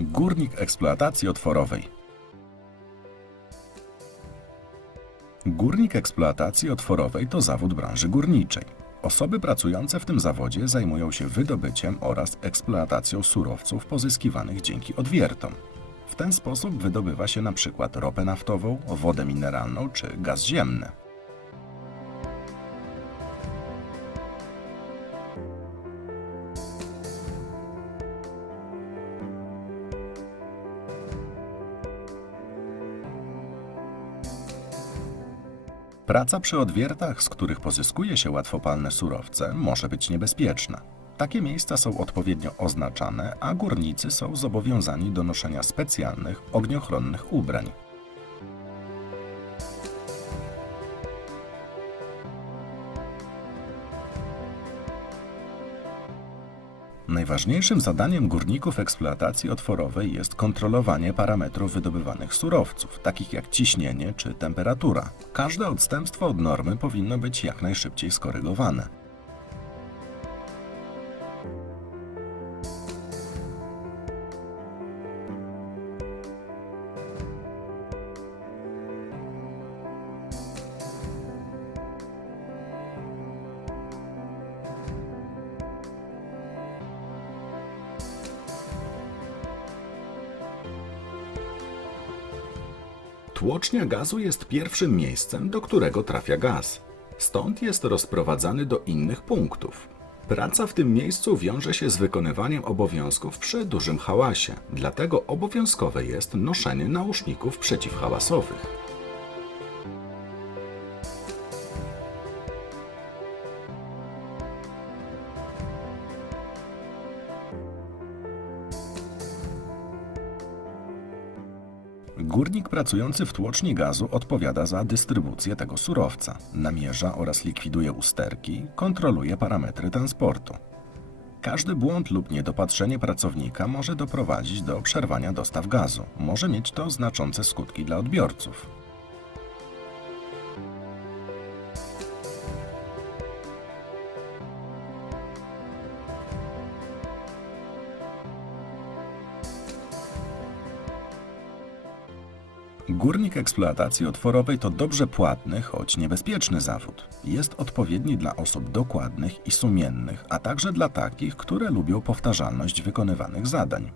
Górnik eksploatacji otworowej. Górnik eksploatacji otworowej to zawód branży górniczej. Osoby pracujące w tym zawodzie zajmują się wydobyciem oraz eksploatacją surowców pozyskiwanych dzięki odwiertom. W ten sposób wydobywa się np. ropę naftową, wodę mineralną czy gaz ziemny. Praca przy odwiertach, z których pozyskuje się łatwopalne surowce, może być niebezpieczna. Takie miejsca są odpowiednio oznaczane, a górnicy są zobowiązani do noszenia specjalnych, ogniochronnych ubrań. Najważniejszym zadaniem górników eksploatacji otworowej jest kontrolowanie parametrów wydobywanych surowców, takich jak ciśnienie czy temperatura. Każde odstępstwo od normy powinno być jak najszybciej skorygowane. Tłocznia gazu jest pierwszym miejscem, do którego trafia gaz. Stąd jest rozprowadzany do innych punktów. Praca w tym miejscu wiąże się z wykonywaniem obowiązków przy dużym hałasie, dlatego obowiązkowe jest noszenie nauszników przeciwhałasowych. Górnik pracujący w tłoczni gazu odpowiada za dystrybucję tego surowca, namierza oraz likwiduje usterki, kontroluje parametry transportu. Każdy błąd lub niedopatrzenie pracownika może doprowadzić do przerwania dostaw gazu. Może mieć to znaczące skutki dla odbiorców. Górnik eksploatacji otworowej to dobrze płatny, choć niebezpieczny zawód. Jest odpowiedni dla osób dokładnych i sumiennych, a także dla takich, które lubią powtarzalność wykonywanych zadań.